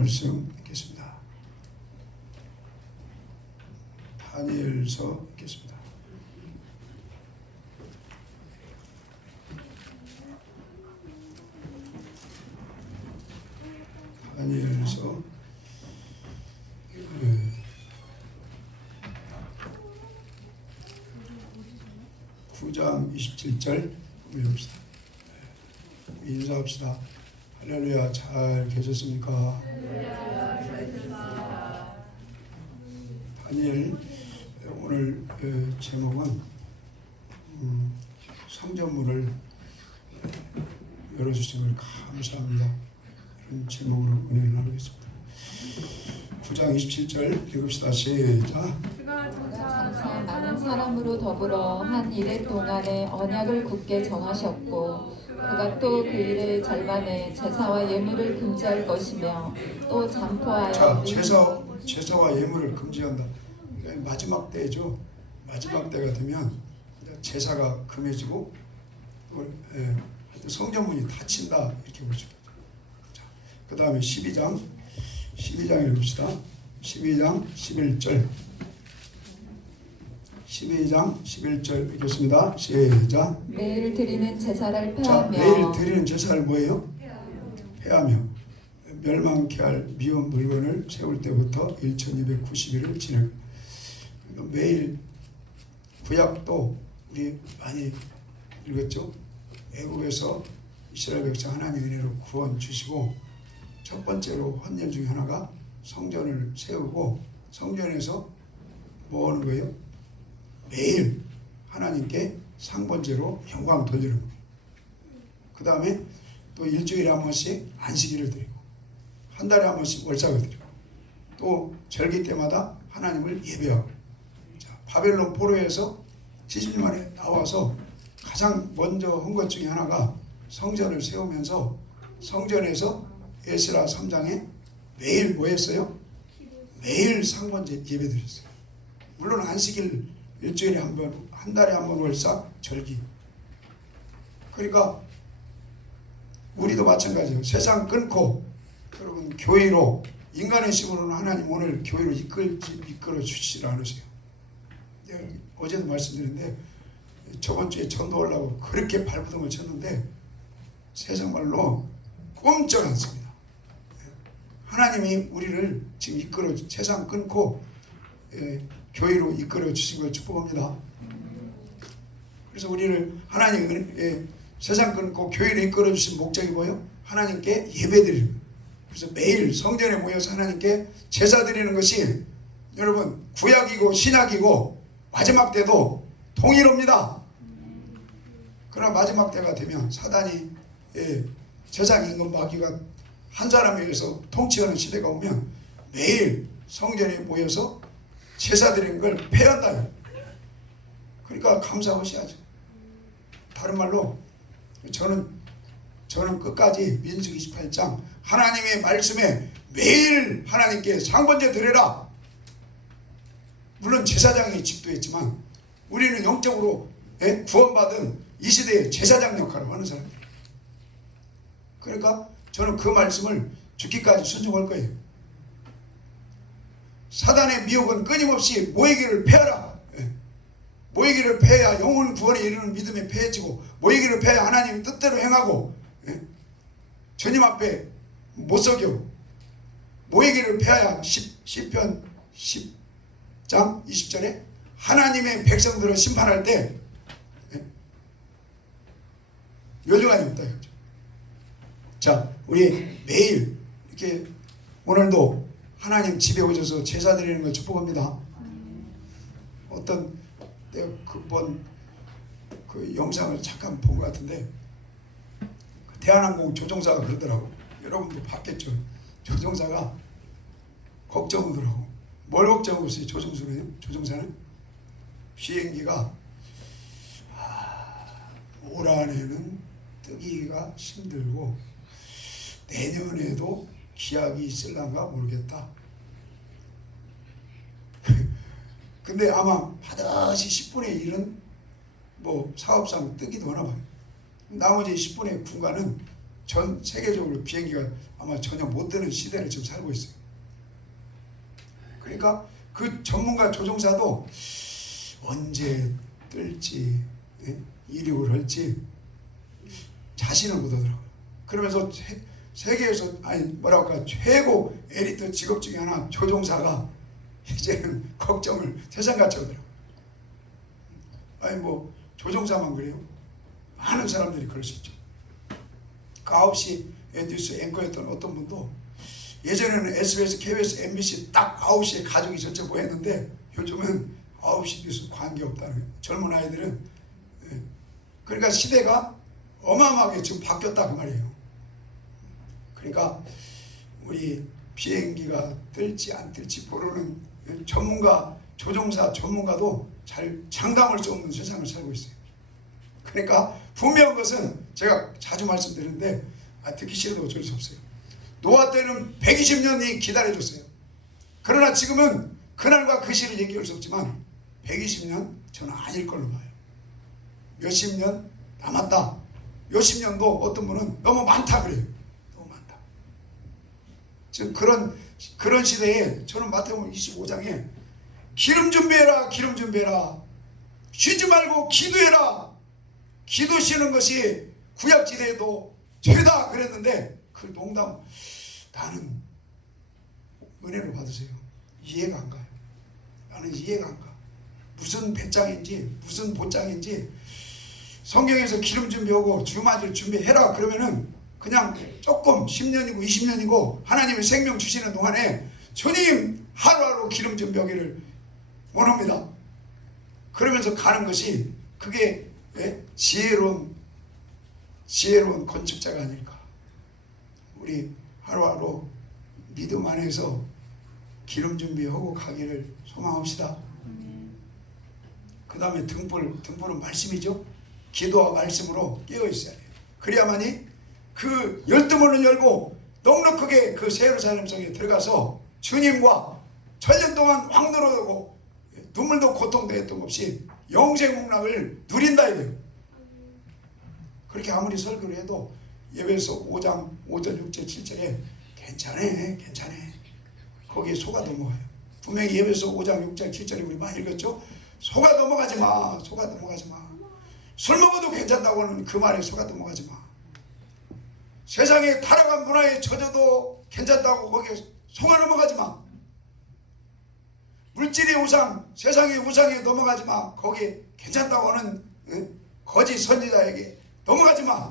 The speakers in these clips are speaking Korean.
말씀 읽겠습니다. 다니엘서 읽겠습니다. 다니엘서 9장 27절 읽읍시다. 인사합시다. 할렐루야. 잘 계셨습니까? 다니엘 오늘 제목은 성전문을 열어주신 걸 감사합니다. 이런 제목으로 은혜를 나누겠습니다. 9장 27절 읽읍시다. 시작. 장차 많은 사람으로 더불어 한 이래 동안에 언약을 굳게 정하셨고 그가 또 그 일의 절반에 제사와 예물을 금지할 것이며 또 잠포하여 자, 제사와 예물을 금지한다. 마지막 때죠. 마지막 때가 되면 제사가 금해지고 성전문이 닫힌다 이렇게 볼 수 있죠. 그 다음에 12장 읽읍시다. 12장 11절 12장 11절 읽겠습니다. 시작. 매일 드리는 제사를 자, 폐하며 매일 드리는 제사를 뭐예요? 폐하며 멸망케 할 미운 물건을 세울 때부터 1290일을 지내고 매일 구약도 우리 많이 읽었죠. 애국에서 이스라엘 백성 하나님 은혜로 구원 주시고 첫 번째로 헌일 중에 하나가 성전을 세우고 성전에서 뭐 하는 거예요? 매일 하나님께 상번제로 영광 돌리는 거예요. 그 다음에 또 일주일에 한 번씩 안식일을 드리고 한 달에 한 번씩 월삭을 드리고 또 절기 때마다 하나님을 예배하고. 자, 바벨론 포로에서 70년 만에 나와서 가장 먼저 한 것 중에 하나가 성전을 세우면서 성전에서 에스라 3장에 매일 뭐 했어요? 매일 상번제 예배 드렸어요. 물론 안식일 일주일에 한 번, 한 달에 한 번 월삭 절기. 그러니까 우리도 마찬가지예요. 세상 끊고 여러분 교회로 인간의 힘으로는 하나님 오늘 교회로 이끌어 주시지 않으세요. 내가 어제도 말씀드렸는데 저번 주에 전도하려고 그렇게 발버둥을 쳤는데 세상 말로 꼼짝 않습니다. 하나님이 우리를 지금 이끌어 세상 끊고 교회로 이끌어 주신 걸 축복합니다. 그래서 우리를 하나님 세상 끊고 교회로 이끌어 주신 목적이 뭐예요? 하나님께 예배드리는 거예요. 그래서 매일 성전에 모여서 하나님께 제사 드리는 것이 여러분 구약이고 신약이고 마지막 때도 동일합니다. 그러나 마지막 때가 되면 사단이 세상 임금 마귀가 한 사람에 의해서 통치하는 시대가 오면 매일 성전에 모여서 제사 드리는 걸 폐한다. 그러니까 감사하셔야죠. 다른 말로 저는 끝까지 민수기 28장 하나님의 말씀에 매일 하나님께 상번제 드려라. 물론 제사장이 집도했지만 우리는 영적으로 구원받은 이 시대의 제사장 역할을 하는 사람이에요. 그러니까 저는 그 말씀을 죽기까지 순종할 거예요. 사단의 미혹은 끊임없이 모이기를 폐하라. 모이기를 폐해야 영혼 구원에 이르는 믿음에 폐해지고 모이기를 폐해야 하나님 뜻대로 행하고 주님 앞에 못 서겨. 모이기를 폐하야 시편 10장 20절에 하나님의 백성들을 심판할 때 요정이 없다. 자, 우리 매일 이렇게 오늘도 하나님 집에 오셔서 제사 드리는 걸 축복합니다. 어떤 내가 그 영상을 잠깐 본 것 같은데 대한항공 조종사가 그러더라고. 여러분도 봤겠죠. 조종사가 걱정하더라고. 뭘 걱정하고 있어요? 조종사는 비행기가 올 한해는 뜨기가 힘들고 내년에도 기약이 있을란가 모르겠다. 근데 아마 반드시 10분의 1은 뭐 사업상 뜨기도 하나 봐요. 나머지 10분의 9가는 전 세계적으로 비행기가 아마 전혀 못 뜨는 시대를 지금 살고 있어요. 그러니까 그 전문가 조종사도 언제 뜰지 이륙을 할지 자신을 못하더라고요. 그러면서 세계에서 아니 뭐랄까 최고 엘리트 직업 중에 하나 조종사가 이제는 걱정을 세상같이 하더라고요. 아니 뭐 조종사만 그래요? 많은 사람들이 그럴 수 있죠. 그 9시 뉴스 앵커였던 어떤 분도 예전에는 SBS, KBS, MBC 딱 9시에 가족이 전체 모였는데 요즘은 9시 뉴스 관계없다는 거예요. 젊은 아이들은. 그러니까 시대가 어마어마하게 지금 바뀌었다 그 말이에요. 그러니까 우리 비행기가 뜰지 안 뜰지 모르는 전문가, 조종사 전문가도 잘 장담할 수 없는 세상을 살고 있어요. 그러니까 분명한 것은 제가 자주 말씀드리는데 듣기 싫어도 어쩔 수 없어요. 노아 때는 120년이 기다려줬어요. 그러나 지금은 그날과 그 시를 얘기할 수 없지만 120년 저는 아닐 걸로 봐요. 몇십 년 남았다. 몇십 년도 어떤 분은 너무 많다 그래요. 너무 많다. 지금 그런 시대에 저는 마태복음 25장에 기름 준비해라, 기름 준비해라. 쉬지 말고 기도해라. 기도 쉬는 것이 구약지대에도 죄다 그랬는데 그 농담 나는 은혜를 받으세요. 이해가 안 가요. 나는 이해가 안 가. 무슨 배짱인지 무슨 보짱인지 성경에서 기름 준비하고 주 맞을 준비해라 그러면은 그냥 조금 10년이고 20년이고 하나님의 생명 주시는 동안에 주님 하루하루 기름 준비하기를 원합니다. 그러면서 가는 것이 그게 지혜로운 건축자가 아닐까. 우리 하루하루 믿음 안에서 기름 준비하고 가기를 소망합시다. 그 다음에 등불은 말씀이죠. 기도와 말씀으로 깨어있어야 돼요. 그래야만이 그 열두문을 열고 넉넉하게 그 새 예루살렘 성에 들어가서 주님과 천년 동안 왕노릇하고 눈물도 고통도 했던 없이 영생 복락을 누린다 이거예요. 그렇게 아무리 설교를 해도 예배서 5장 5절 6절 7절에 괜찮아 거기에 속아 넘어가요. 분명히 예배서 5장 6절 7절에 우리 많이 읽었죠. 속아 넘어가지 마. 술 먹어도 괜찮다고 하는 그 말에 속아 넘어가지 마. 세상에 타락한 문화에 젖어도 괜찮다고 거기에 속아 넘어가지 마. 물질의 우상, 세상의 우상에 넘어가지 마. 거기에 괜찮다고 하는 거짓 선지자에게 넘어가지 마.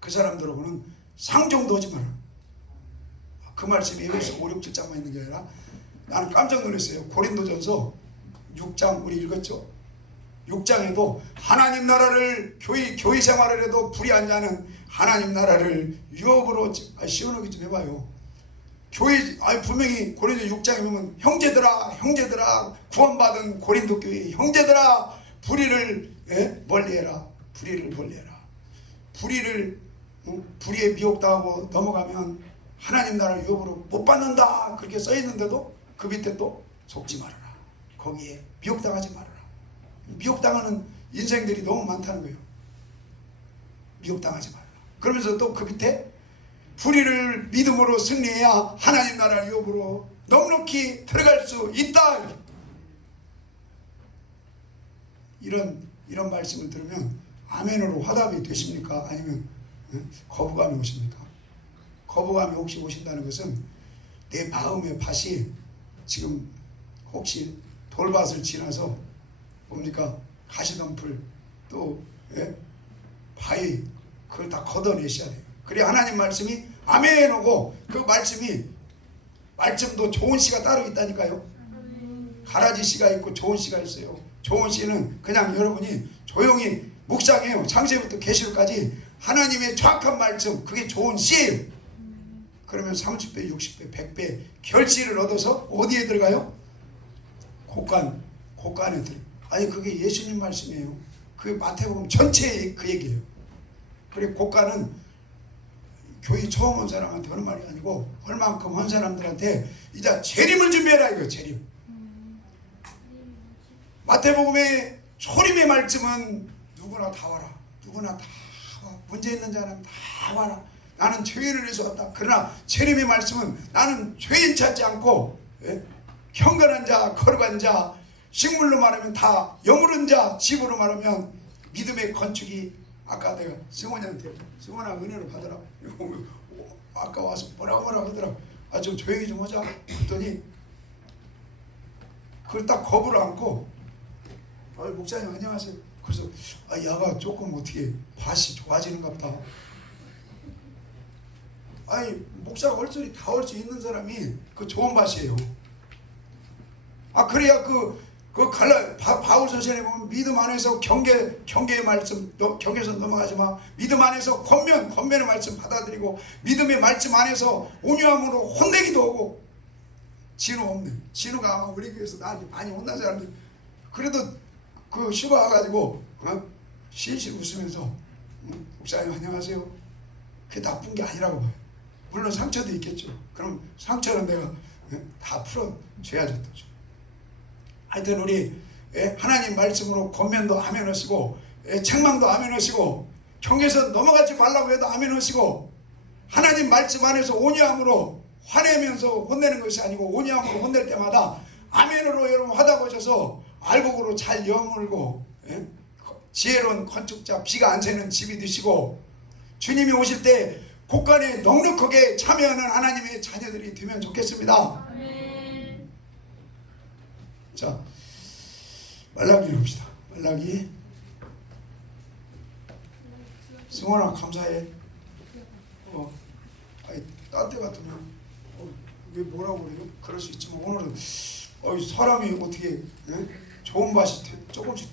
그 사람들하고는 상종도 하지 마라. 그 말씀이 에베소 5, 6, 7장만 있는 게 아니라 나는 깜짝 놀랐어요. 고린도전서 6장 우리 읽었죠. 6장에도 하나님 나라를 교회 생활을 해도 불의한 자는 하나님 나라를 유업으로 시원하게 좀 해봐요. 교회 분명히 고린도 6장에 보면 형제들아 구원받은 고린도 교회 형제들아 불의를 멀리해라. 불의에 미혹당하고 넘어가면 하나님 나라를 유업으로 못 받는다 그렇게 써있는데도 그 밑에 또 속지 말아라. 거기에 미혹당하지 말아라. 미혹당하는 인생들이 너무 많다는 거예요. 미혹당하지 말아라. 그러면서 또 그 밑에 불의를 믿음으로 승리해야 하나님 나라 유업으로 넉넉히 들어갈 수 있다. 이런 말씀을 들으면 아멘으로 화답이 되십니까? 아니면 거부감이 오십니까? 거부감이 혹시 오신다는 것은 내 마음의 밭이 지금 혹시 돌밭을 지나서 뭡니까? 가시덤불 또 바위 그걸 다 걷어내셔야 돼요. 그래 하나님 말씀이 아멘 오고 그 말씀도 좋은 씨가 따로 있다니까요. 가라지 씨가 있고 좋은 씨가 있어요. 좋은 씨는 그냥 여러분이 조용히 묵상해요. 창세부터 계시록까지 하나님의 정확한 말씀 그게 좋은 씨예요. 그러면 30배, 60배, 100배 결실을 얻어서 어디에 들어가요? 곡간에 들어가요. 아니 그게 예수님 말씀이에요. 그 마태복음 전체의 그 얘기예요. 그래 곡간은 교회 처음 온 사람한테 하는 말이 아니고 얼만큼 한 사람들한테 이제 재림을 준비해라 이거 재림. 마태복음의 초림의 말씀은 누구나 다 와라. 누구나 다 문제 있는 자는 다 와라. 나는 죄인을 위해서 왔다. 그러나 주님의 말씀은 나는 죄인 찾지 않고 경건한 자, 거룩한 자, 식물로 말하면 다 여물은 자, 집으로 말하면 믿음의 건축이. 아까 내가 승원이한테 승원아 은혜를 받으라. 아까 와서 뭐라고 하더라. 좀 조용히 좀 하자. 그랬더니 그걸 딱 겁을 안고 목사님 안녕하세요. 그래서 야가 조금 어떻게 밭이 좋아지는가 보다. 아니 목사가 할 소리 다 할 수 있는 사람이 그 좋은 밭이에요. 그래야 바울 서신에 보면 믿음 안에서 경계의 말씀, 경계에서 넘어가지 마. 믿음 안에서 권면의 말씀 받아들이고 믿음의 말씀 안에서 온유함으로 혼내기도 하고. 진우 없네. 진우가 아마 우리 교회에서 나한테 많이 혼난 사람들. 그래도 그 휴가 와가지고 실실 웃으면서 목사님 안녕하세요. 그게 나쁜 게 아니라고 봐요. 물론 상처도 있겠죠. 그럼 상처는 내가 다 풀어줘야죠. 하여튼 우리 하나님 말씀으로 권면도 아멘 하시고 책망도 아멘 하시고 경계선 넘어가지 말라고 해도 아멘 하시고 하나님 말씀 안에서 온유함으로 화내면서 혼내는 것이 아니고 온유함으로 혼낼 때마다 아멘으로 여러분 화답하셔서 알곡으로 잘 여물고 지혜로운 건축자 비가 안 새는 집이 되시고 주님이 오실 때 곳간에 넉넉하게 참여하는 하나님의 자녀들이 되면 좋겠습니다. 아멘. 자, 말라기를 봅시다. 말라기. 승원아 감사해. 딴 때 같으면 왜 뭐라고 그래요? 그럴 수 있지만 오늘은 사람이 어떻게 좋은 맛이 조금씩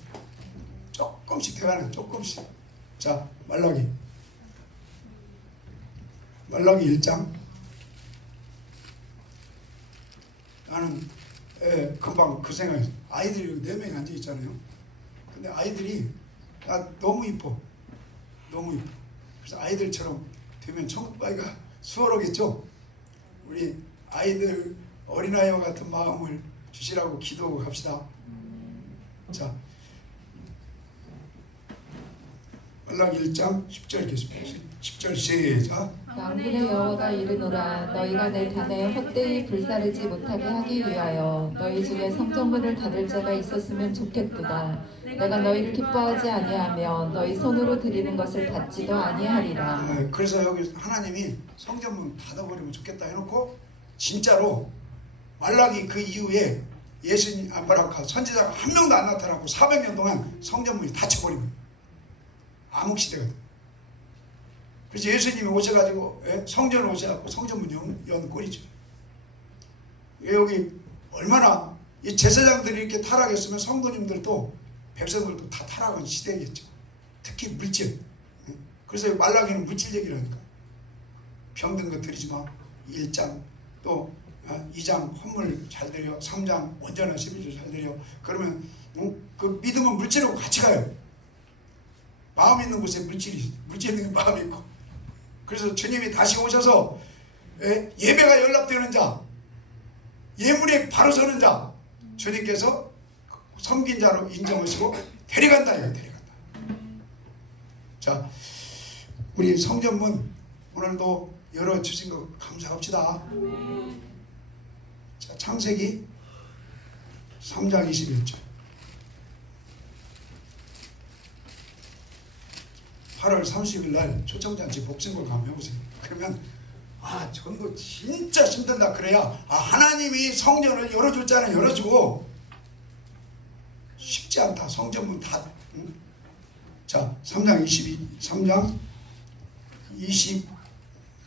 돼가네. 조금씩. 자, 말라기 1장. 나는 금방 그 생각이 아이들이 4명이 앉아 있잖아요. 근데 아이들이 너무 이뻐. 너무 이뻐. 그래서 아이들처럼 되면 천국 가기가 수월하겠죠. 우리 아이들 어린아이와 같은 마음을 주시라고 기도합시다. 자, 말라기 1장 10절 읽겠습니다. 10절 시작. 만군의 여호와가 이르노라 너희가 내 단에 헛되이 불사르지 못하게 하기 위하여 너희 중에 성전문을 닫을 자가 있었으면 좋겠도다. 내가 너희를 기뻐하지 아니하며 너희 손으로 드리는 것을 닫지도 아니하리라. 그래서 여기 하나님이 성전문 닫아버리면 좋겠다 해놓고 진짜로 말라기 그 이후에 예수님 선지자가 한 명도 안 나타나고 400년 동안 성전문이 닫혀버린 거예요. 암흑시대가 돼. 그래서 예수님이 오셔가지고 성전에 오셔가지고 성전문 연 꼴이죠. 여기 얼마나 이 제사장들이 이렇게 타락했으면 성도님들도 백성들도 다 타락한 시대겠죠. 특히 물질. 그래서 말라기는 물질 얘기라니까. 병든 거 드리지 마. 1장 또 2장 헌물 잘 드려. 3장 온전한 11조 잘 드려. 그러면 그 믿음은 물질하고 같이 가요. 마음 있는 곳에 물질 있는 게 마음이 있고. 그래서 주님이 다시 오셔서 예배가 연락되는 자, 예물에 바로 서는 자, 주님께서 섬긴 자로 인정하시고 데려간다. 데려간다. 자, 우리 성전문 오늘도 열어주신 거 감사합시다. 자, 창세기 3장 21절. 8월 30일 날 초청잔치 복싱골 가면 해보세요. 그러면 전도 진짜 힘든다. 그래야 하나님이 성전을 열어줄 자는 열어주고 쉽지 않다. 성전문 다. 자, 3장 22절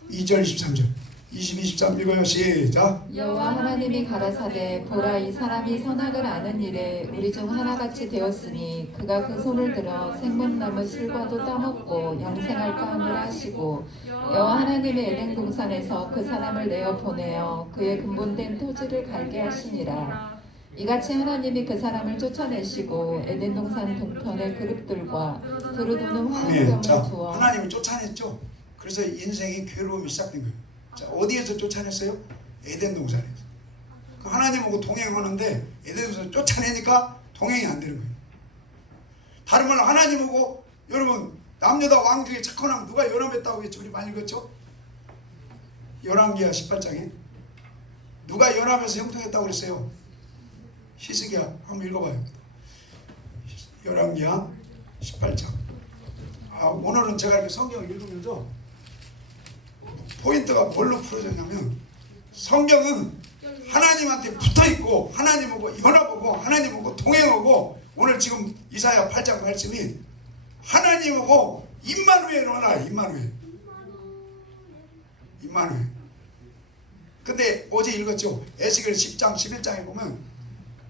23절 23 읽어요. 시작. 여호와 하나님이 가라사대 보라 이 사람이 선악을 아는 일에 우리 중 하나같이 되었으니 그가 그 손을 들어 생문나무 실과도 따먹고 양생할까 하느라 하시고 여호와 하나님의 에덴 동산에서 그 사람을 내어 보내어 그의 근본된 토지를 갈게 하시니라. 이같이 하나님이 그 사람을 쫓아내시고 에덴 동산 동편의 그룹들과 두루두는 화목경을 두어 하나님이 쫓아냈죠. 그래서 인생이 괴로움이 시작된 거예요. 자, 어디에서 쫓아냈어요? 에덴 동산에서. 하나님하고 동행하는데 에덴 동산 쫓아내니까 동행이 안 되는 거예요. 다른 말로 하나님하고 여러분 남녀 다 왕 중에 착혼하면 누가 연합했다고 했죠? 우리 많이 읽었죠? 열왕기하 18장에 누가 연합해서 형통했다고 그랬어요? 히스기야. 한번 읽어봐요. 열왕기하 18장. 오늘은 제가 이렇게 성경을 읽으면서 포인트가 뭘로 풀어졌냐면, 성경은 하나님한테 붙어있고 하나님하고 연합하고 하나님하고 동행하고, 오늘 지금 이사야 8장 말씀이 하나님하고 임마누엘을 하나. 임마누엘. 근데 어제 읽었죠? 에스겔 10장 11장에 보면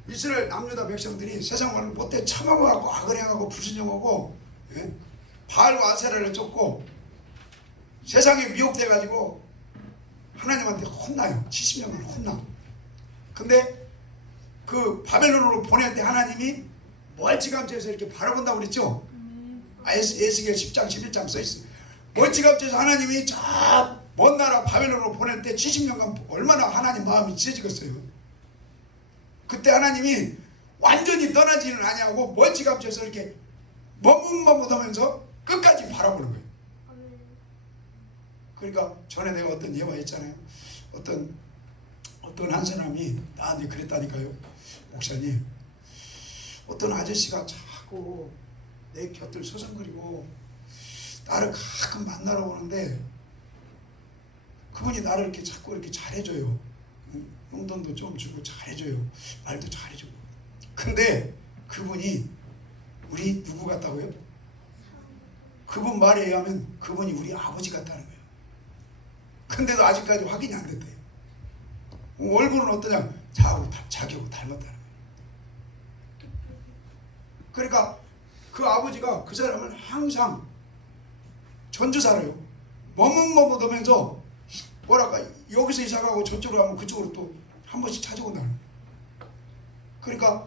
이스라엘 남유다 백성들이 세상을 못돼 참아가고 악을행하고 불순종하고, 예? 바알과 아세라를 쫓고 세상에 미혹돼가지고 하나님한테 혼나요. 70년간 혼나. 근데 그 바벨론으로 보낼 때 하나님이 멀찌감치해서 이렇게 바라본다고 그랬죠? 에스겔 10장 11장 써있어요. 멀찌감치해서 하나님이 저 먼 나라 바벨론으로 보낼 때 70년간 얼마나 하나님 마음이 찢어지겠어요. 그때 하나님이 완전히 떠나지는 아니하고 멀찌감치해서 이렇게 머뭇머뭇하면서 끝까지 바라보는 거예요. 그러니까 전에 내가 어떤 예화 했잖아요. 어떤 한 사람이 나한테 그랬다니까요. 목사님, 어떤 아저씨가 자꾸 내 곁을 서성거리고 나를 가끔 만나러 오는데 그분이 나를 이렇게 자꾸 이렇게 잘해줘요. 용돈도 좀 주고 잘해줘요. 말도 잘해주고. 근데 그분이 우리 누구 같다고요? 그분 말에 의하면 그분이 우리 아버지 같다는 거예요. 근데도 아직까지 확인이 안 됐대요. 얼굴은 어떠냐? 자기하고 닮았다는 거예요. 그러니까 그 아버지가 그 사람을 항상 전주살아요. 머뭇머뭇하면서 뭐랄까, 여기서 이사가고 저쪽으로 가면 그쪽으로 또 한 번씩 찾아온다는 거예요. 그러니까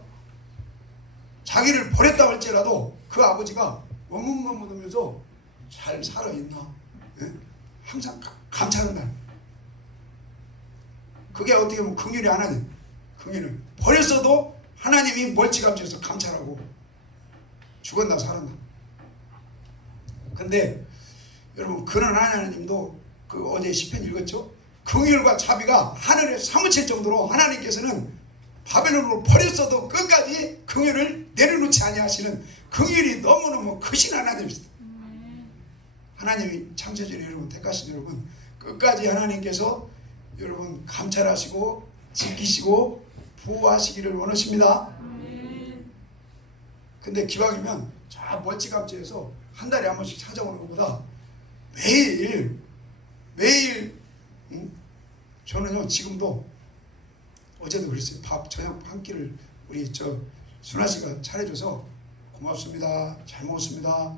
자기를 버렸다 할지라도 그 아버지가 머뭇머뭇하면서 잘 살아있나, 예? 항상 감찰한다는 거예요. 그게 어떻게 보면 긍휼이 하나님, 긍휼을 버렸어도 하나님이 멀찌감치해서 감찰하고 죽었나 살았나. 근데 여러분, 그런 하나님도 그 어제 시편 읽었죠? 긍휼과 자비가 하늘에 사무칠 정도로 하나님께서는 바벨론으로 버렸어도 끝까지 긍휼을 내려놓지 아니하시는, 긍휼이 너무너무 크신 하나님이시다. 하나님이 창조주의 여러분, 택하신 여러분, 끝까지 하나님께서 여러분 감찰하시고 지키시고 보호하시기를 원하십니다. 근데 기왕이면 저 멀찌감치해서 한 달에 한 번씩 찾아오는 것보다 매일 저는요, 지금도 어제도 그랬어요. 밥 저녁 한 끼를 우리 순아 씨가 차려줘서 고맙습니다, 잘 먹었습니다.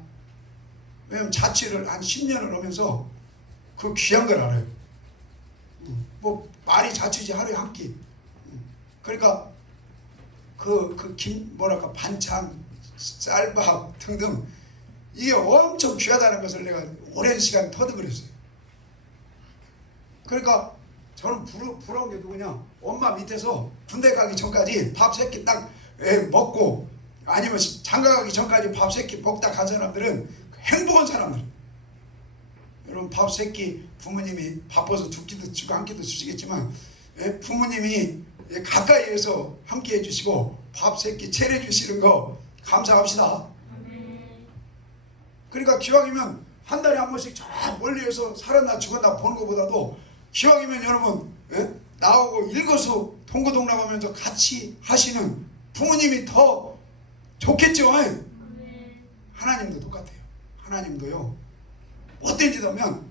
왜냐면 자취를 한 10년을 하면서 그 귀한 걸 알아요. 뭐 말이 자취지 하루에 한 끼. 그러니까 뭐랄까, 반찬, 쌀밥 등등 이게 엄청 귀하다는 것을 내가 오랜 시간 터득을했어요. 그러니까 저는 부러운 게 누구냐? 엄마 밑에서 군대 가기 전까지 밥 3끼 딱 먹고, 아니면 장가 가기 전까지 밥 3끼 먹다 간 사람들은 행복한 사람들. 여러분, 밥 3끼 부모님이 바빠서 2끼도 주고 1끼도 주시겠지만, 부모님이 가까이에서 함께 해주시고 밥 3끼 차려주시는 거 감사합시다. 그러니까 기왕이면 한 달에 한 번씩 저 멀리에서 살았나 죽었나 보는 것보다도, 기왕이면 여러분, 나오고 일거수 동고동락하면서 같이 하시는 부모님이 더 좋겠죠. 하나님도 똑같아요. 하나님도요, 어떤 짓 하면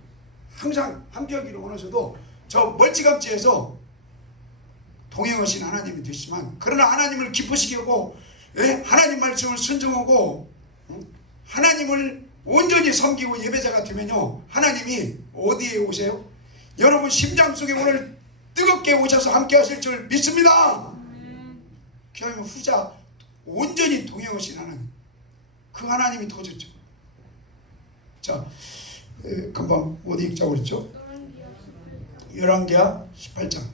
항상 함께하기를 원하셔도 저 멀찌감치해서 동행하신 하나님이 되시지만, 그러나 하나님을 기쁘시게 하고 하나님 말씀을 순종하고 하나님을 온전히 섬기고 예배자가 되면요, 하나님이 어디에 오세요? 여러분 심장 속에 오늘 뜨겁게 오셔서 함께 하실 줄 믿습니다. 그러면 후자 온전히 동행하신 하나님, 그 하나님이 더 좋죠. 자, 금방 어디 읽자고 그랬죠? 열왕기하 18장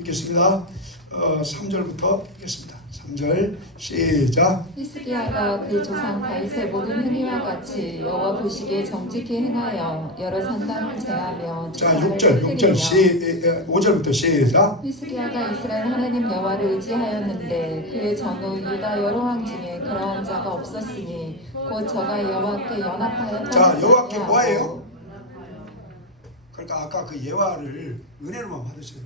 읽겠습니다. 3절부터 읽겠습니다. 3절 시작. 히스기야가 그 조상 다윗의 모든 행위와 같이 여호와 보시기에 정직히 행하여 여러 산당을 제하며 자, 제사를 6절 드리며 5절부터 시작. 히스기야가 이스라엘 하나님 여호와를 의지하였는데 그의 전후 유다 여러 왕 중에 그러한 자가 없었으니 곧 저가 여호와께 연합하여 자, 여호와께 아니하고 뭐예요? 그러니까 아까 그 예화를 은혜로만 받으셔요.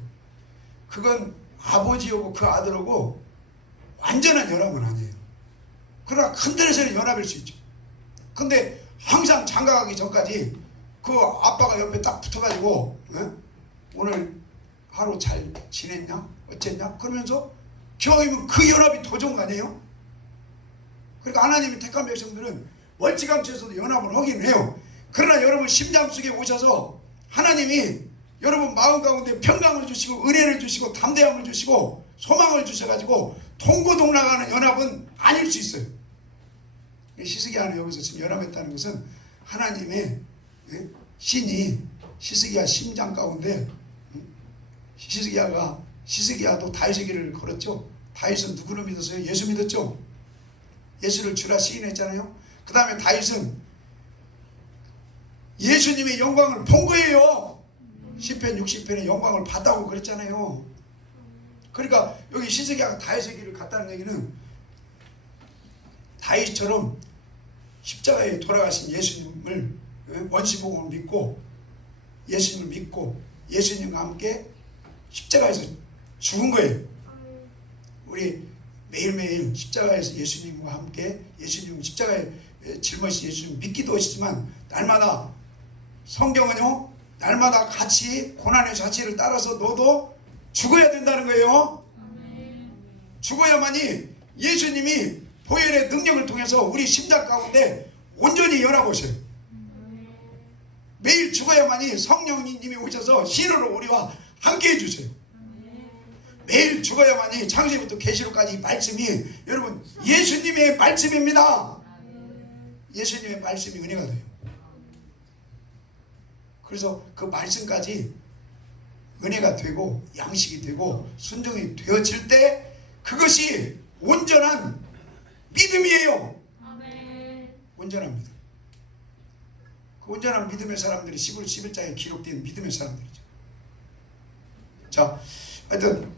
그건 아버지하고 그 아들하고 완전한 연합은 아니에요. 그러나 큰 데서는 연합일 수 있죠. 근데 항상 장가가기 전까지 그 아빠가 옆에 딱 붙어가지고 오늘 하루 잘 지냈냐? 어쨌냐? 그러면서 기왕이면 그 연합이 더 좋은 거 아니에요? 그러니까 하나님이 택한 백성들은 멀찌감치해서도 연합을 하긴 해요. 그러나 여러분 심장 속에 오셔서 하나님이 여러분 마음 가운데 평강을 주시고 은혜를 주시고 담대함을 주시고 소망을 주셔가지고 동고동락하는 연합은 아닐 수 있어요. 히스기야는 여기서 지금 연합했다는 것은 하나님의 신이 히스기야 심장 가운데 히스기야도 다윗의 길을 걸었죠. 다윗은 누구를 믿었어요? 예수 믿었죠. 예수를 주라 시인했잖아요. 그 다음에 다윗은 예수님의 영광을 본 거예요. 시편 60편의 영광을 봤다고 그랬잖아요. 그러니까 여기 히스기야가 다윗의 길을 갔다는 얘기는 다윗처럼 십자가에 돌아가신 예수님을 원시복음을 믿고 예수님을 믿고 예수님과 함께 십자가에서 죽은 거예요. 우리 매일매일 십자가에서 예수님과 함께 예수님 십자가에 짊어지신 예수님 믿기도 하시지만 날마다 성경은요 날마다 같이 고난의 자취를 따라서 너도 죽어야 된다는 거예요. 죽어야만이 예수님이 보혈의 능력을 통해서 우리 심장 가운데 온전히 연합하셔요. 매일 죽어야만이 성령님이 오셔서 신으로 우리와 함께 해주세요. 매일 죽어야만이 창세기부터 계시록까지 이 말씀이 여러분 예수님의 말씀입니다. 예수님의 말씀이 은혜가 돼요. 그래서 그 말씀까지 은혜가 되고 양식이 되고 순종이 되어질 때 그것이 온전한 믿음이에요. 온전한 믿음. 그 온전한 믿음의 사람들이 11장에 기록된 믿음의 사람들이죠. 자, 하여튼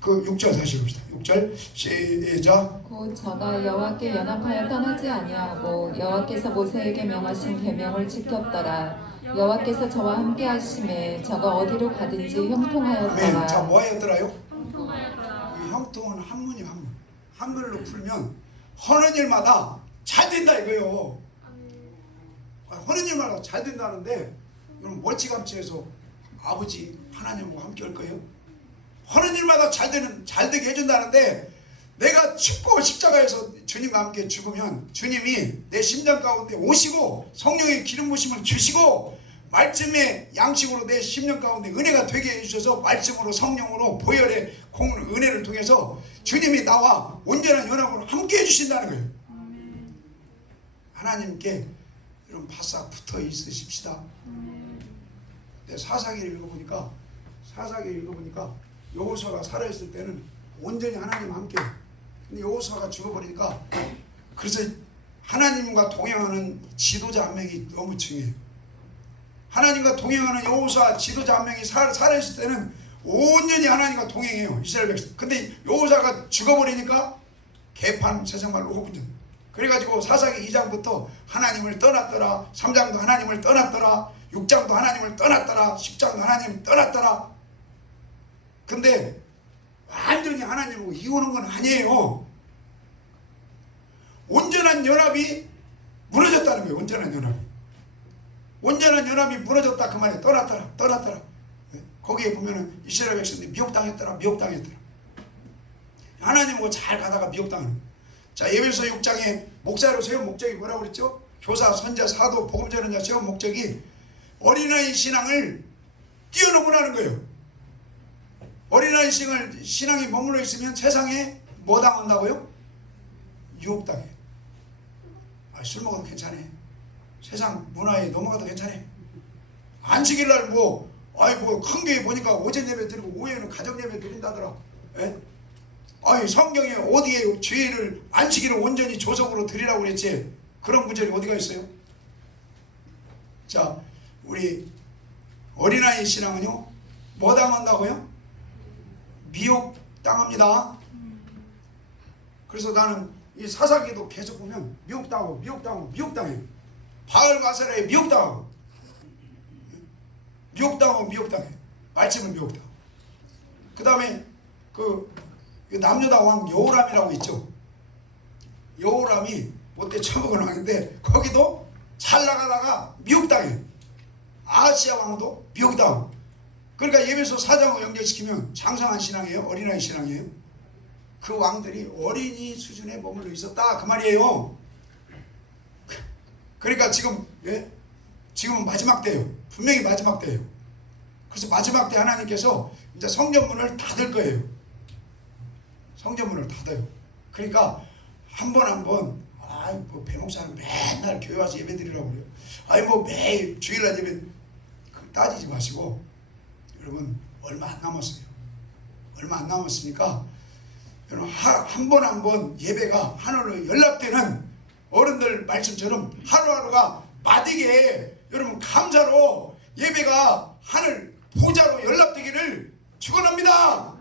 그 6절 다시 봅시다. 6절 시작. 곧 저가 여호와께 연합하여 떠나지 아니하고 여호와께서 모세에게 명하신 계명을 지켰더라. 여호와께서 저와 함께 하심에 저가 어디로 가든지 형통하였더라. 자, 뭐 하였더라요? 이 형통은 한문이요, 한문. 한문으로 풀면 하는 일마다 잘 된다 이거예요. 하는 일마다 잘 된다는데 이건 멀찌감치해서 아버지 하나님과 함께 할 거예요. 하는 일마다 잘 되게 해준다는데 내가 죽고 십자가에서 주님과 함께 죽으면 주님이 내 심장 가운데 오시고 성령의 기름 부으심을 주시고 말씀의 양식으로 내 심령 가운데 은혜가 되게 해주셔서 말씀으로 성령으로 보혈의 은혜를 통해서 주님이 나와 온전한 연합으로 함께 해주신다는 거예요. 하나님께 이런 바싹 붙어 있으십시다. 내 사사기를 읽어보니까 여호수아가 살아있을 때는 온전히 하나님과 함께. 근데 여호수아가 죽어버리니까 그래서 하나님과 동행하는 지도자 한 명이 너무 중요해요. 하나님과 동행하는 여호수아 지도자 한 명이 살아있을 때는 온전히 하나님과 동행해요. 이스라엘 백성. 근데 여호수아가 죽어버리니까 개판 세상말로 호분전. 그래가지고 사사기 2장부터 하나님을 떠났더라. 3장도 하나님을 떠났더라. 6장도 하나님을 떠났더라. 10장도 하나님을 떠났더라. 근데 완전히 하나님하고 이루는 건 아니에요. 온전한 연합이 무너졌다는 거예요. 온전한 연합이 무너졌다 그 말이에요. 떠났더라. 거기에 보면은 이스라엘 백성들이 미혹당했더라. 하나님하고 잘 가다가 미혹당하는. 자, 에베소 6장에 목사로 세운 목적이 뭐라고 그랬죠? 교사, 선자, 사도, 복음 전하는 자 세운 목적이 어린아이 신앙을 뛰어넘으라는 거예요. 어린아이 신앙이 머물러 있으면 세상에 뭐 당한다고요? 유혹당해. 술 먹어도 괜찮아. 세상 문화에 넘어가도 괜찮아. 안식일날 큰 교회 보니까 오전 예배 드리고 오후에는 가정 예배 드린다더라. 에? 아니 성경에 어디에 죄를 안식일을 온전히 조석으로 드리라고 그랬지? 그런 구절이 어디가 있어요? 자, 우리 어린아이 신앙은요, 뭐 당한다고요? 미혹 당합니다. 그래서 나는 이 사사기도 계속 보면 미혹당하고 미혹당하고 미혹당해요. 바알 가세라에 미혹당하고 미혹당하고 미혹당해. 말씀은 미혹당하고. 그 다음에 그 남유다 왕 여호람이라고 있죠. 여호람이 못돼 처먹은 왕인데 거기도 잘 나가다가 미혹당해. 아하시아 왕도 미혹당하고. 그러니까 예배소 4장을 연결시키면 장성한 신앙이에요? 어린아이 신앙이에요? 그 왕들이 어린이 수준에 머물러 있었다 그 말이에요. 그러니까 지금 지금은 마지막 때예요. 분명히 마지막 때예요. 그래서 마지막 때 하나님께서 이제 성전문을 닫을 거예요. 성전문을 닫아요. 그러니까 한 번 한 번 뭐 배목사는 맨날 교회 와서 예배 드리라고 그래요. 뭐 매일 주일날 예배 따지지 마시고 여러분 얼마 안 남았어요. 얼마 안 남았으니까 여러분 한 번 한 번 예배가 하늘로 연락되는 어른들 말씀처럼 하루하루가 마디게 여러분 감사로 예배가 하늘 보좌로 연락되기를 축원합니다.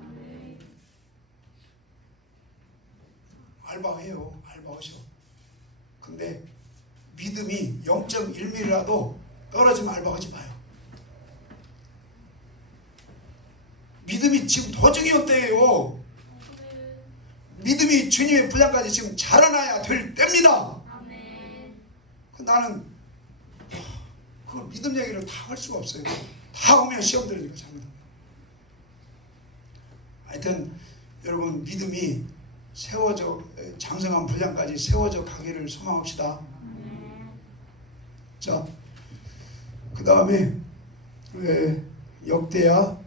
알바해요. 알바하셔. 근데 믿음이 0.1mm라도 떨어지면 알바하지 마요. 믿음이 지금 도중이 없대요. 믿음이 주님의 분량까지 지금 자라나야 될 때입니다. 나는 그 믿음 얘기를 다 할 수가 없어요. 다 오면 시험 들으니까 잘못합니다. 하여튼 여러분 믿음이 세워져 장성한 분량까지 세워져 가기를 소망합시다. 자, 그 다음에 역대하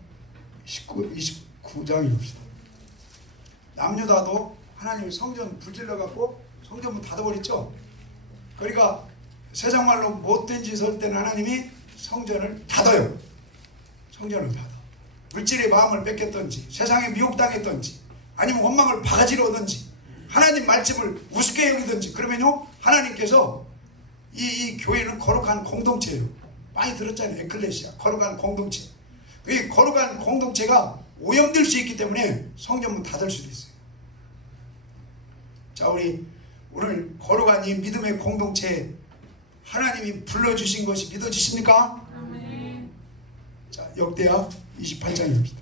29장 읽읍시다. 남유다도 하나님이 성전 불질러 갖고 성전문 닫아버렸죠. 그러니까 세상 말로 못된 짓을 할 때는 하나님이 성전을 닫아요. 성전을 닫아. 물질의 마음을 뺏겼던지 세상에 미혹당했던지 아니면 원망을 바가지로 오든지 하나님 말씀을 우습게 여기든지 그러면요 하나님께서 이 교회는 거룩한 공동체예요. 많이 들었잖아요. 에클레시아 거룩한 공동체. 이 거룩한 공동체가 오염될 수 있기 때문에 성전문 닫을 수도 있어요. 자, 우리 오늘 거룩한 이 믿음의 공동체 하나님이 불러주신 것이 믿어지십니까? 아멘. 자, 역대하 28장입니다.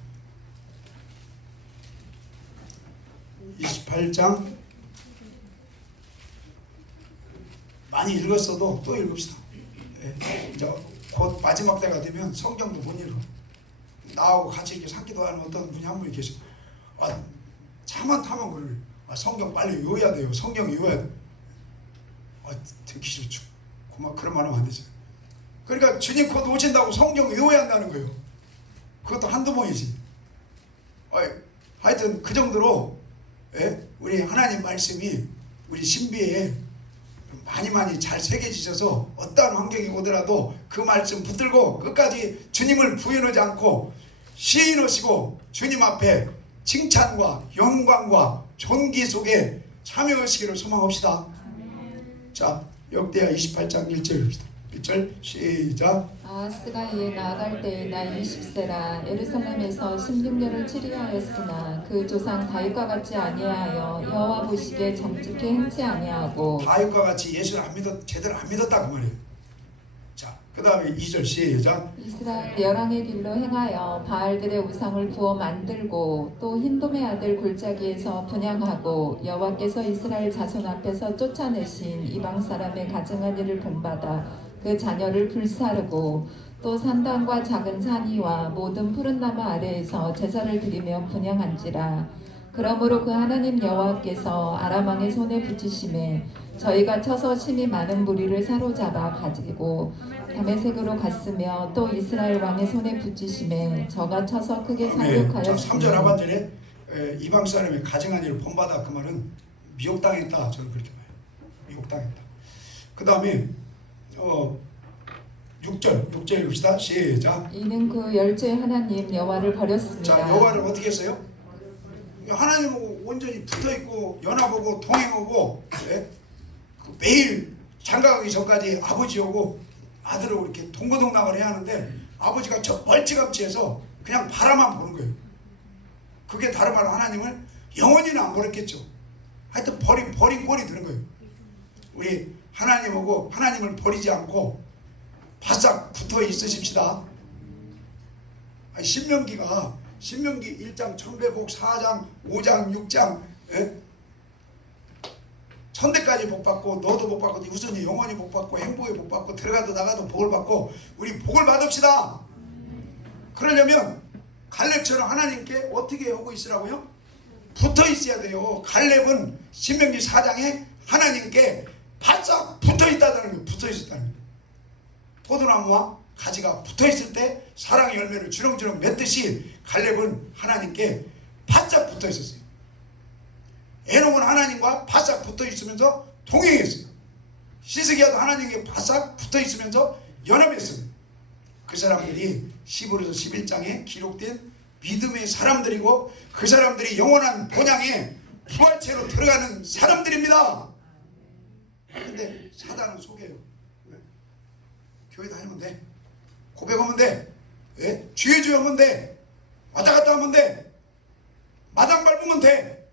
28장 많이 읽었어도 또 읽읍시다. 이제 곧 마지막 때가 되면 성경도 못 읽어. 나하고 같이 이렇게 상기도 하는 어떤 분이 한 분이 계시고 차만 타면 그러네. 성경 빨리 외워야 돼요. 성경 외워야 돼. 듣기 싫죠. 그런 말 하면 안 되죠. 그러니까 주님 곧 오신다고 성경 외워야 한다는 거예요. 그것도 한두 번이지. 하여튼 그 정도로 우리 하나님 말씀이 우리 신비에 많이 잘 새겨지셔서 어떠한 환경이 오더라도 그 말씀 붙들고 끝까지 주님을 부인하지 않고 시인하시고 주님 앞에 칭찬과 영광과 존귀 속에 참여하시기를 소망합시다. 자, 역대하 28장 1절입니다. 1절 시작. 아하스가 이에 나아갈 때에 나이 20세라 예루살렘에서 16년을 치리하였으나 그 조상 다윗과 같이 아니하여 여호와 보시기에 정직히 행치 아니하고 다윗과 같이 예수를 제대로 안 믿었다 그 말이에요. 자, 그 다음에 2절 시작. 이스라엘 열왕의 길로 행하여 바알들의 우상을 구워 만들고 또 힌돔의 아들 골짜기에서 분향하고 여호와께서 이스라엘 자손 앞에서 쫓아내신 이방 사람의 가증한 일을 본받아 그 자녀를 불사르고 또 산당과 작은 산이와 모든 푸른 나무 아래에서 제사를 드리며 분향한지라. 그러므로 그 하나님 여호와께서 아람 왕의 손에 붙이심에 저희가 쳐서 심히 많은 무리를 사로잡아 가지고 다메섹으로 갔으며 또 이스라엘 왕의 손에 붙이심에 저가 쳐서 크게 상륙하였으며. 3절 하반절에 이방 사람의 가증한 일을 본받아 그 말은 미혹당했다. 저는 그렇게 봐요. 미혹당했다. 그 다음에 6절 읽읍시다. 시작. 이는 그 열조의 하나님 여호와를 버렸습니다. 자, 여호와를 어떻게 했어요? 하나님하고 온전히 붙어있고 연합하고 동행하고 예? 그 매일 장가가기 전까지 아버지하고 아들하고 이렇게 동거동락을 해야 하는데 아버지가 저 멀찌감치해서 그냥 바라만 보는 거예요. 그게 다른 말로 하나님을 영원히는 안 버렸겠죠. 하여튼 버린 꼴이 되는 거예요. 우리 하나님하고 하나님을 버리지 않고 바싹 붙어 있으십시다. 신명기가 신명기 1장 1100복 4장 5장 6장 예? 천대까지 복받고 너도 복받고 우선이 영원히 복받고 행복에 복받고 들어가도 나가도 복을 받고 우리 복을 받읍시다. 그러려면 갈렙처럼 하나님께 어떻게 하고 있으라고요? 붙어 있어야 돼요. 갈렙은 신명기 4장에 하나님께 바싹 붙어 있다는 거예요. 붙어 있었다는 거예요. 포도나무와 가지가 붙어 있을 때 사랑의 열매를 주렁주렁 맺듯이 갈렙은 하나님께 바싹 붙어 있었어요. 에녹은 하나님과 바싹 붙어 있으면서 동행했어요. 시스기야도 하나님께 바싹 붙어 있으면서 연합했어요. 그 사람들이 히브리서 11장에 기록된 믿음의 사람들이고 그 사람들이 영원한 본향에 부활체로 들어가는 사람들입니다. 근데 사단은 속여요. 왜? 교회 다니면 돼. 고백하면 돼. 왜? 주여 하면 돼. 왔다 갔다 하면 돼. 마당 밟으면 돼.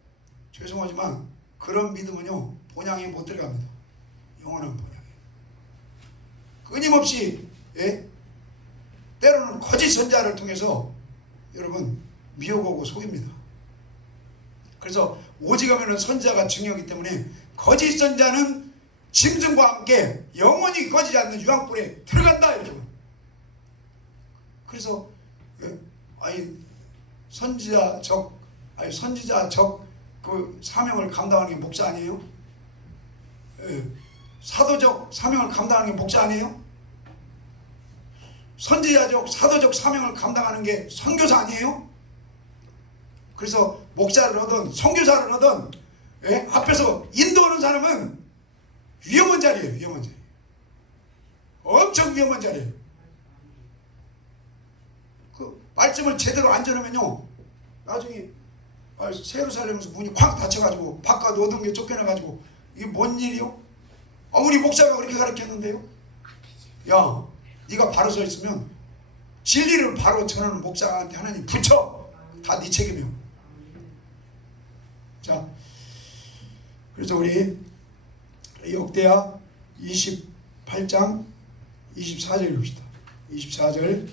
죄송하지만 그런 믿음은요 본향에 못 들어갑니다. 영원한 본향에. 끊임없이 예? 때로는 거짓 선자를 통해서 여러분 미혹하고 속입니다. 그래서 오직하면 선자가 중요하기 때문에 거짓 선자는 짐승과 함께 영원히 꺼지지 않는 유황불에 들어간다 이렇게. 그래서 선지자적 그 사명을 감당하는 게 목사 아니에요? 사도적 사명을 감당하는 게 목사 아니에요? 선지자적 사도적 사명을 감당하는 게 선교사 아니에요? 그래서 목사를 하든 선교사를 하든 앞에서 인도하는 사람은 위험한 자리예요. 위험한 자리. 엄청 위험한 자리예요. 그 말씀을 제대로 안 전하면요 나중에 세루살렘에서 문이 콱 닫혀가지고 바깥 어두운 게 쫓겨나가지고 이게 뭔 일이요? 우리 목사가 그렇게 가르쳤는데요. 야 네가 바로 서 있으면 진리를 바로 전하는 목사한테 하나님 붙여. 다 네 책임이요. 자, 그래서 우리 역대하 28장 24절 읽읍시다. 28장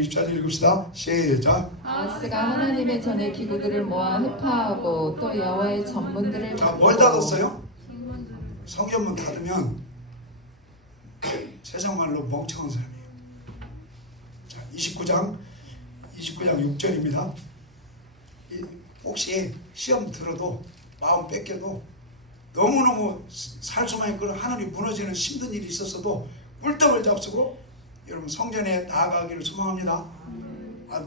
24절 읽읍시다. 시작. 아하스가 하나님의 전에 기구들을 모아 흡파하고 또 여호와의 전문들을 자, 뭘 닫았어요? 성경문 닫으면 세상 말로 멍청한 사람이에요. 자, 29장 6절입니다. 혹시 시험 들어도 마음 뺏겨도 너무너무 살 수만 있거나 하늘이 무너지는 힘든 일이 있었어도 꿀떡을 잡수고 여러분 성전에 나아가기를 소망합니다.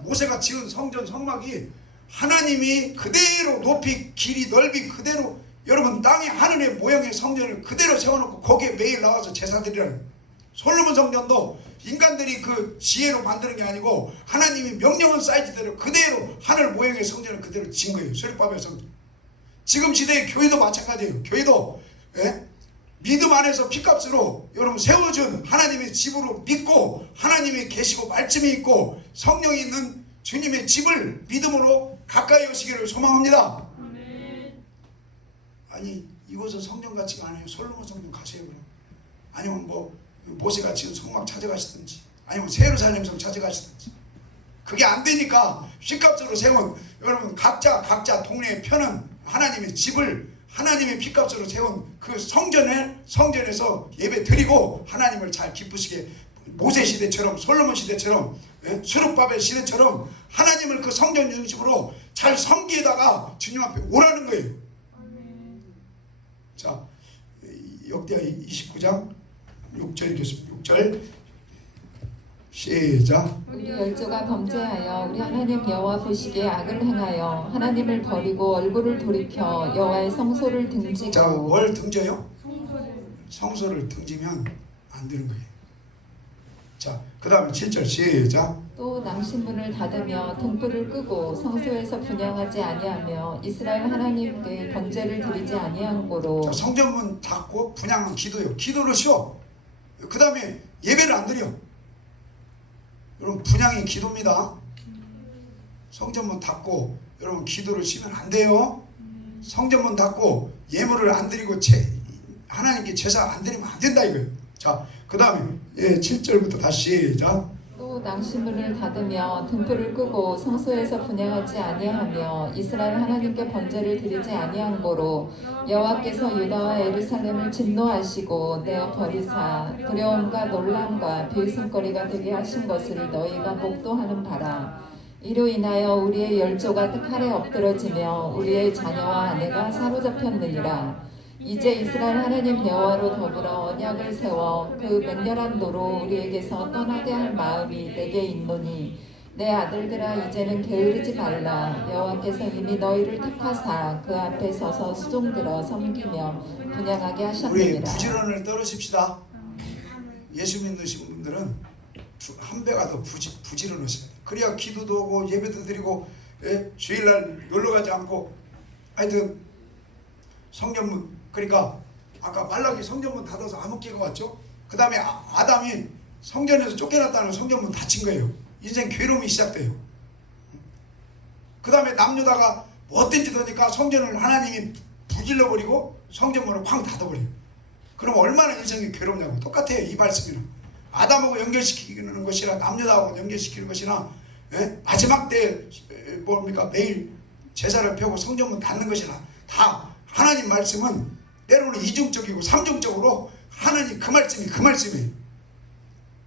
모세가 지은 성전 성막이 하나님이 그대로 높이 길이 넓이 그대로 여러분 땅의 하늘의 모형의 성전을 그대로 세워놓고 거기에 매일 나와서 제사드리라는 솔로몬 성전도 인간들이 그 지혜로 만드는 게 아니고 하나님이 명령한 사이즈대로 그대로 하늘 모형의 성전을 그대로 지은 거예요. 수립밥의 성전. 지금 시대의 교회도 마찬가지예요. 교회도 믿음 안에서 피값으로 여러분 세워준 하나님의 집으로 믿고 하나님이 계시고 말씀이 있고 성령이 있는 주님의 집을 믿음으로 가까이 오시기를 소망합니다. 아니 이곳은 성전 같지가 않아요. 솔로몬 성전 가세요. 그럼. 아니면 뭐 모세가 지은 성막 찾아가시든지 아니면 예루살렘 성 찾아가시든지 그게 안 되니까 피값으로 세운 여러분 각자 동네에 펴는 하나님의 집을 하나님의 피값으로 세운 그 성전에서 예배 드리고 하나님을 잘 기쁘시게 모세 시대처럼 솔로몬 시대처럼 수룹바벨 시대처럼 하나님을 그 성전 중심으로 잘 섬기다가 주님 앞에 오라는 거예요. 자, 역대하 29장 6절 읽겠습니다. 6절 시작. 우리 열조가 범죄하여 우리 하나님 여호와 보시기에 악을 행하여 하나님을 버리고 얼굴을 돌이켜 여호와의 성소를 등지고. 자, 뭘 등져요? 성소를 등지면 안 되는 거예요. 자, 그 다음에 7절 시작. 또 낭신문을 닫으며 등불을 끄고 성소에서 분향하지 아니하며 이스라엘 하나님께 번제를 드리지 아니한 고로. 자, 성전문 닫고 분향은 기도요. 기도를 쉬어. 그 다음에 예배를 안 드려. 여러분 분향이 기도입니다. 성전문 닫고 여러분 기도를 쉬면 안 돼요. 성전문 닫고 예물을 안 드리고 하나님께 제사 안 드리면 안 된다 이거예요. 자, 그 다음에 7절부터 다시 시작. 또 낭신문을 닫으며 등불을 끄고 성소에서 분향하지 아니하며 이스라엘 하나님께 번제를 드리지 아니한 고로 여호와께서 유다와 예루살렘을 진노하시고 내어 버리사 두려움과 놀람과 빌승거리가 되게 하신 것을 너희가 목도하는 바라. 이로 인하여 우리의 열조가 칼에 엎드러지며 우리의 자녀와 아내가 사로잡혔느니라. 이제 이스라엘 하나님 여호와로 더불어 언약을 세워 그 맹렬한 노로 우리에게서 떠나게 할 마음이 내게 있노니 내 아들들아 이제는 게으르지 말라. 여호와께서 이미 너희를 택하사 그 앞에 서서 수종들어 섬기며 분향하게 우리 하셨느니라. 부지런을 떨으십시다. 예수 믿으신 분들은 한 배가 더 부지런하셔야 돼요. 그래야 기도도 하고 예배도 드리고 주일날 놀러가지 않고 하여튼 성전문 그러니까 아까 말라기 성전문 닫아서 암흑기가 왔죠. 그 다음에 아담이 성전에서 쫓겨났다는 성전문 닫힌 거예요. 인생 괴로움이 시작돼요. 그 다음에 남유다가 뭐든 짓으니까 성전을 하나님이 부질러버리고 성전문을 쾅 닫아버려요. 그럼 얼마나 인생이 괴롭냐고. 똑같아요. 이 말씀이나 아담하고 연결시키는 것이나 남유다하고 연결시키는 것이나 마지막 때 뭡니까 매일 제사를 펴고 성전문 닫는 것이나 다 하나님 말씀은 때로는 이중적이고 삼중적으로 하나님 그 말씀이에요.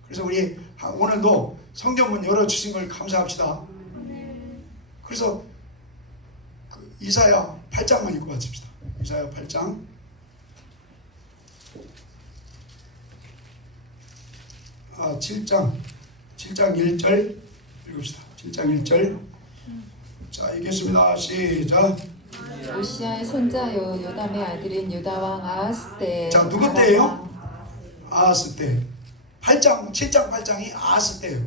그래서 우리 오늘도 성전문 열어주신 걸 감사합시다. 그래서 이사야 8장만 읽고 마칩시다. 이사야 8장 7장 1절 읽읍시다. 7장 1절 자 읽겠습니다. 시작. 우시아의 손자요 요담의 아들인 유다왕 아하스 때. 자 누구 때예요? 아하스 때. 8장 7장 8장이 아하스 때예요.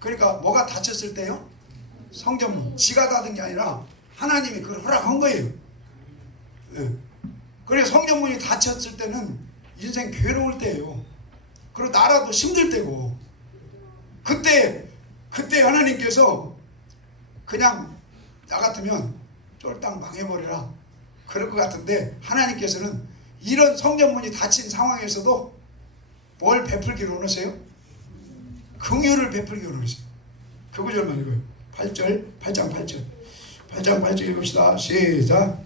그러니까 뭐가 닫혔을 때요? 성전문. 지가 닫은 게 아니라 하나님이 그걸 허락한 거예요. 그래서 성전문이 닫혔을 때는 인생 괴로울 때예요. 그리고 나라도 힘들 때고 그때 하나님께서 그냥 나 같으면 쫄딱 망해버려라 그럴 것 같은데 하나님께서는 이런 성전문이 닫힌 상황에서도 뭘 베풀기로 원하세요? 긍휼을 베풀기로 원하세요. 그 구절만 읽어요. 8장 8절 읽읍시다. 시작.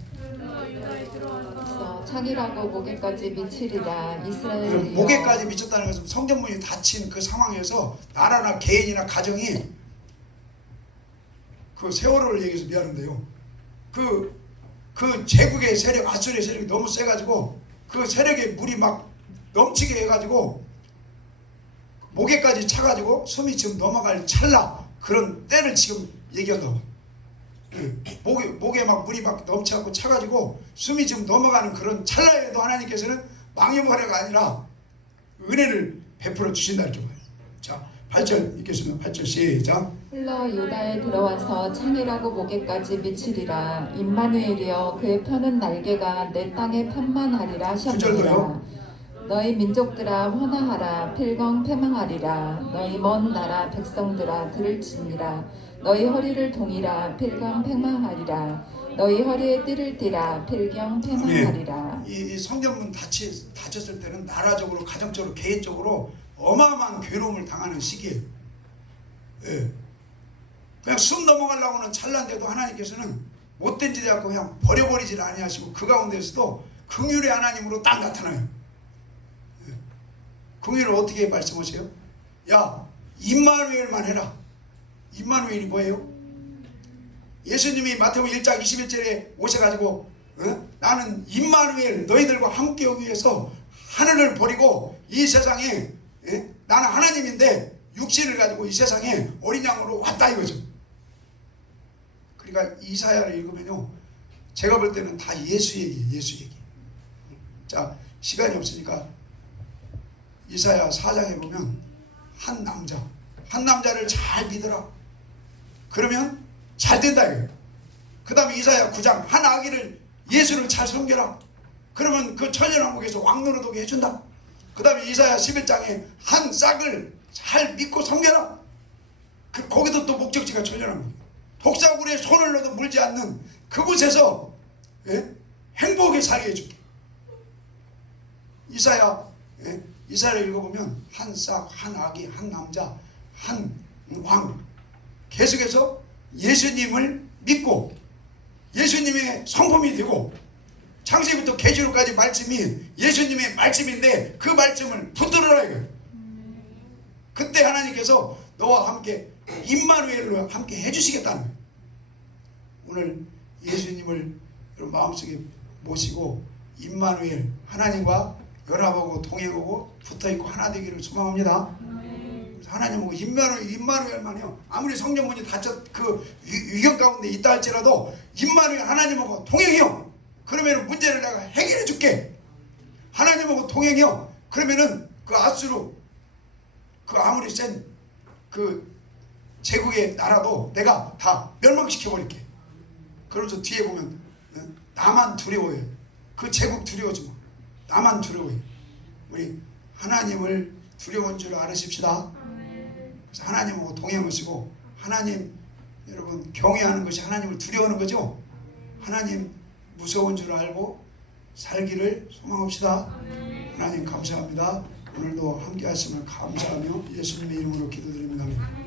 창이라고 목에까지 미치리라. 이스라엘이여. 목에까지 미쳤다는 것은 성전문이 닫힌 그 상황에서 나라나 개인이나 가정이 그 세월호를 얘기해서 미안한데요. 그 제국의 세력, 아수리의 세력이 너무 세가지고 그 세력의 물이 막 넘치게 해가지고 목에까지 차가지고 숨이 지금 넘어갈 찰나 그런 때를 지금 얘기한다고. 목에 막 물이 막 넘쳐갖고 차가지고 숨이 지금 넘어가는 그런 찰나에도 하나님께서는 망해버려가 아니라 은혜를 베풀어 주신다 이렇게 봐요. 자 8절 읽겠습니다. 8절 시작. 흘러 유다에 들어와서 창이라고 목에까지 미치리라. 임마누엘이여 그의 펴는 날개가 내 땅에 편만하리라 하셨느니라. 너희 민족들아 환호하라. 필경 패망하리라. 너희 먼 나라 백성들아 들을지니라. 너희 허리를 동이라. 필경 패망하리라. 너희 허리에 띠를 띠라. 필경 패망하리라. 이 성전문 닫혔을 때는 나라적으로 가정적으로 개인적으로 어마어마한 괴로움을 당하는 시기예요. 그냥 숨 넘어가려고는 찰나인데도 하나님께서는 못된 짓에 갖고 그냥 버려버리질 아니하시고 그 가운데서도 긍휼의 하나님으로 딱 나타나요. 긍휼을 어떻게 말씀하세요? 야 임마누엘만 해라. 임마누엘이 뭐예요? 예수님이 마태복음 1장 21절에 오셔가지고 나는 임마누엘 너희들과 함께 오기 위해서 하늘을 버리고 이 세상에 나는 하나님인데 육신을 가지고 이 세상에 어린 양으로 왔다 이거죠. 그러니까 이사야를 읽으면요 제가 볼 때는 다 예수 얘기예요. 예수 얘기. 자 시간이 없으니까 이사야 4장에 보면 한 남자를 잘 믿어라. 그러면 잘 된다 이거예요. 그 다음에 이사야 9장 한 아기를 예수를 잘 섬겨라. 그러면 그 천년왕국에서 왕노릇 오게 해준다. 그 다음에 이사야 11장에 한 싹을 잘 믿고 섬겨라. 거기도 또 목적지가 천년왕국. 독사굴에 손을 넣어도 물지 않는 그곳에서 행복하게 살게 해줄게. 이사야를 읽어보면 한 싹, 한 아기, 한 남자, 한 왕, 계속해서 예수님을 믿고 예수님의 성품이 되고, 창세기부터 계시록까지 말씀이 예수님의 말씀인데 그 말씀을 붙들어라 이거예요. 그때 하나님께서 너와 함께 임마누엘로 함께 해주시겠다는 거예요. 오늘 예수님을 여러분 마음속에 모시고 임마누엘, 하나님과 연합하고 동행하고 붙어있고 하나 되기를 소망합니다. 하나님하고 임마누엘만요. 아무리 성전문이 닫혀 그 위경 가운데 있다 할지라도 임마누엘 하나님하고 동행해요. 그러면 문제를 내가 해결해 줄게. 하나님하고 동행해요. 그러면은 그 아수르, 그 아무리 센 그 제국의 나라도 내가 다 멸망시켜 버릴게. 그러면서 뒤에 보면 나만 두려워해. 그 제국 두려워하지 마. 나만 두려워해. 우리 하나님을 두려운 줄 알으십시다. 그래서 하나님하고 동행하시고, 하나님 여러분 경외하는 것이 하나님을 두려워하는 거죠. 하나님 무서운 줄 알고 살기를 소망합시다. 하나님 감사합니다. 오늘도 함께 하심을 감사하며 예수님의 이름으로 기도드립니다.